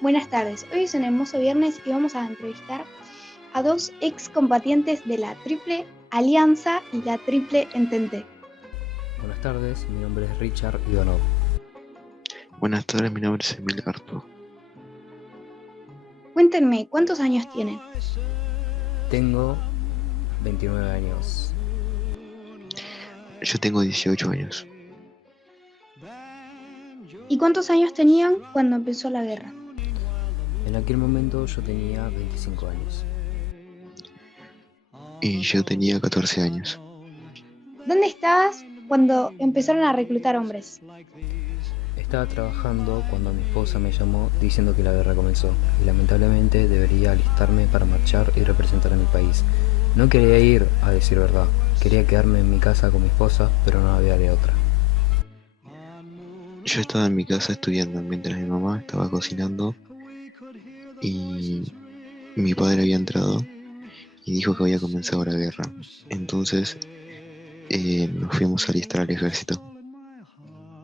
Buenas tardes, hoy es un hermoso viernes y vamos a entrevistar a dos excombatientes de la Triple Alianza y la Triple Entente. Buenas tardes, mi nombre es Richard Ivanov. Buenas tardes, mi nombre es Emil Arturo. Cuéntenme, ¿cuántos años tienen? Tengo 29 años. Yo tengo 18 años. ¿Y cuántos años tenían cuando empezó la guerra? En aquel momento yo tenía 25 años. Y yo tenía 14 años. ¿Dónde estabas cuando empezaron a reclutar hombres? Estaba trabajando cuando mi esposa me llamó diciendo que la guerra comenzó y lamentablemente debería alistarme para marchar y representar a mi país. No quería ir, a decir verdad. Quería quedarme en mi casa con mi esposa, pero no había de otra. Yo estaba en mi casa estudiando mientras mi mamá estaba cocinando y mi padre había entrado y dijo que había comenzado la guerra. Entonces nos fuimos a alistar al ejército.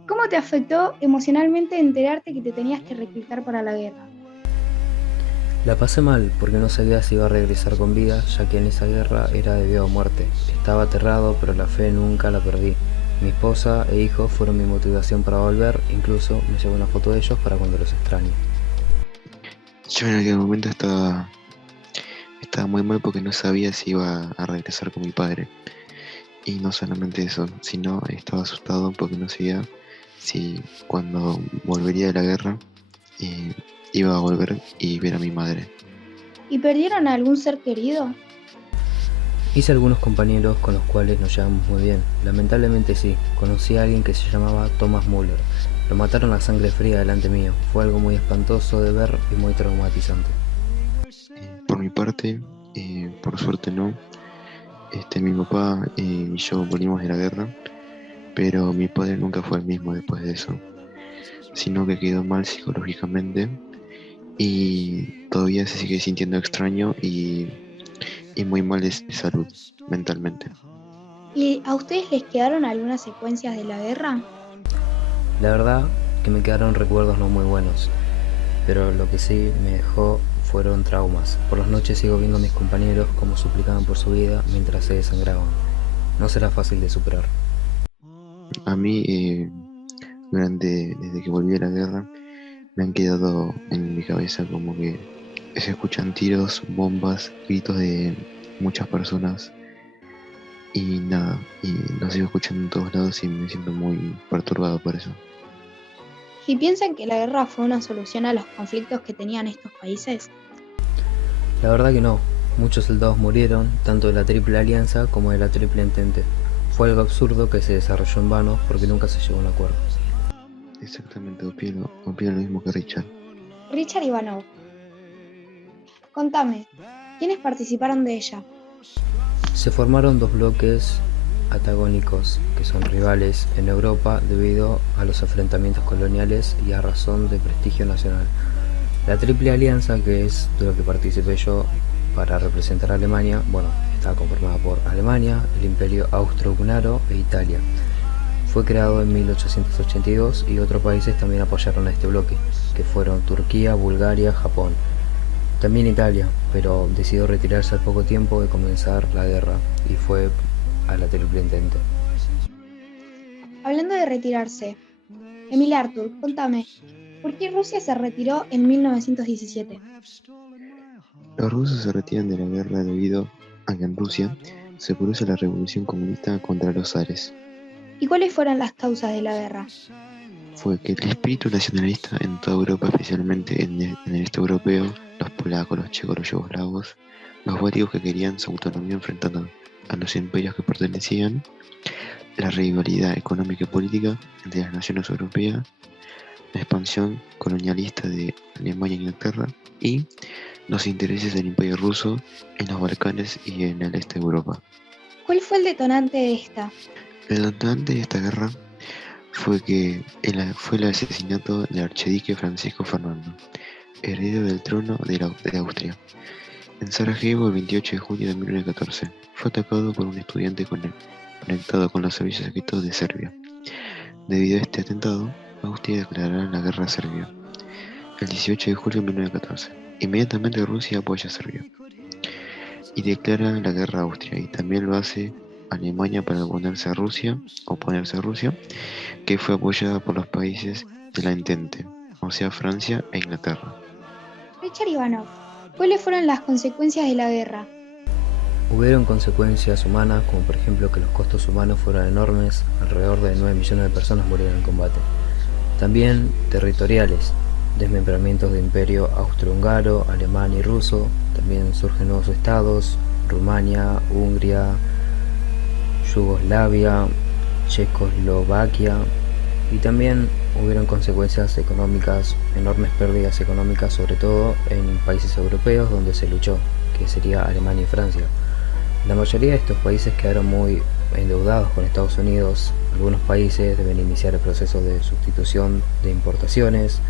¿Cómo te afectó emocionalmente enterarte que te tenías que reclutar para la guerra? La pasé mal porque no sabía si iba a regresar con vida, ya que en esa guerra era de vida o muerte. Estaba aterrado, pero la fe nunca la perdí. Mi esposa e hijos fueron mi motivación para volver, incluso me llevé una foto de ellos para cuando los extrañe. Yo en aquel momento estaba muy mal porque no sabía si iba a regresar con mi padre. Y no solamente eso, sino estaba asustado porque no sabía si cuando volvería de la guerra iba a volver y ver a mi madre. ¿Y perdieron a algún ser querido? Hice algunos compañeros con los cuales nos llevamos muy bien. Lamentablemente sí, conocí a alguien que se llamaba Thomas Müller. Lo mataron a sangre fría delante mío. Fue algo muy espantoso de ver y muy traumatizante. Por mi parte, por suerte no. Mi papá y yo volvimos de la guerra, pero mi padre nunca fue el mismo después de eso, sino que quedó mal psicológicamente y todavía se sigue sintiendo extraño y muy mal de salud mentalmente. ¿Y a ustedes les quedaron algunas secuencias de la guerra? La verdad que me quedaron recuerdos no muy buenos, pero lo que sí me dejó fueron traumas. Por las noches sigo viendo a mis compañeros como suplicaban por su vida mientras se desangraban. No será fácil de superar. A mí, desde que volví de la guerra, me han quedado en mi cabeza como que se escuchan tiros, bombas, gritos de muchas personas y nada, y lo sigo escuchando en todos lados y me siento muy perturbado por eso. ¿Y piensan que la guerra fue una solución a los conflictos que tenían estos países? La verdad que no. Muchos soldados murieron, tanto de la Triple Alianza como de la Triple Entente. Fue algo absurdo que se desarrolló en vano porque nunca se llegó a un acuerdo. Exactamente, opino lo mismo que Richard. Richard Ivanov, contame, ¿quiénes participaron de ella? Se formaron dos bloques antagónicos, que son rivales en Europa debido a los enfrentamientos coloniales y a razón de prestigio nacional. La Triple Alianza, que es de lo que participé yo para representar a Alemania, está conformada por Alemania, el Imperio Austrohúngaro e Italia. Fue creado en 1882 y otros países también apoyaron a este bloque, que fueron Turquía, Bulgaria, Japón. También Italia, pero decidió retirarse al poco tiempo de comenzar la guerra y fue a la Triple Entente. Hablando de retirarse, Emil Artur, contame, ¿por qué Rusia se retiró en 1917? Los rusos se retiran de la guerra debido a que en Rusia se produce la revolución comunista contra los zares. ¿Y cuáles fueron las causas de la guerra? Fue que el espíritu nacionalista en toda Europa, especialmente en el este europeo, los polacos, los checos, los yugoslavos, los bálticos que querían su autonomía enfrentando a los imperios que pertenecían, la rivalidad económica y política entre las naciones europeas, la expansión colonialista de Alemania e Inglaterra y los intereses del imperio ruso en los Balcanes y en el este de Europa. ¿Cuál fue el detonante de esta? El detonante de esta guerra fue el asesinato del archiduque Francisco Fernando, heredero del trono de Austria. En Sarajevo, el 28 de junio de 1914, fue atacado por un estudiante conectado con los servicios secretos de Serbia. Debido a este atentado, Austria declarará la guerra a Serbia. el 18 de julio de 1914. Inmediatamente Rusia apoya a Serbia y declara la guerra a Austria, y también lo hace Alemania para oponerse a Rusia, que fue apoyada por los países de la Entente, o sea Francia e Inglaterra. Richard Ivanov, ¿cuáles fueron las consecuencias de la guerra? Hubieron consecuencias humanas, como por ejemplo que los costos humanos fueron enormes, alrededor de 9 millones de personas murieron en combate. También territoriales, desmembramientos de imperio austrohúngaro, alemán y ruso, también surgen nuevos estados, Rumania, Hungría, Yugoslavia, Checoslovaquia, y también hubieron consecuencias económicas, enormes pérdidas económicas, sobre todo en países europeos donde se luchó, que sería Alemania y Francia. La mayoría de estos países quedaron muy endeudados con Estados Unidos. Algunos países deben iniciar el proceso de sustitución de importaciones.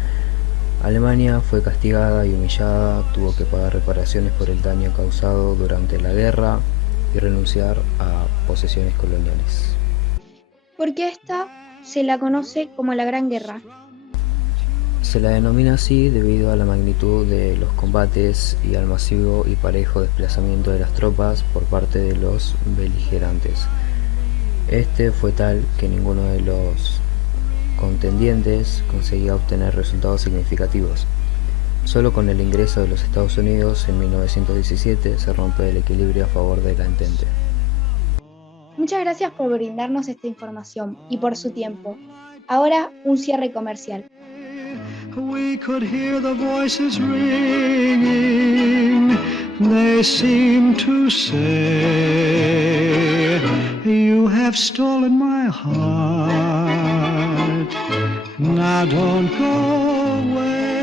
Alemania fue castigada y humillada, tuvo que pagar reparaciones por el daño causado durante la guerra y renunciar a posesiones coloniales. Porque esta se la conoce como la Gran Guerra. Se la denomina así debido a la magnitud de los combates y al masivo y parejo desplazamiento de las tropas por parte de los beligerantes. Este fue tal que ninguno de los contendientes conseguía obtener resultados significativos. Solo con el ingreso de los Estados Unidos en 1917 se rompe el equilibrio a favor de la Entente. Muchas gracias por brindarnos esta información y por su tiempo. Ahora un cierre comercial. We could hear the voices ringing. They seem to say, you have stolen my heart. Now don't go away.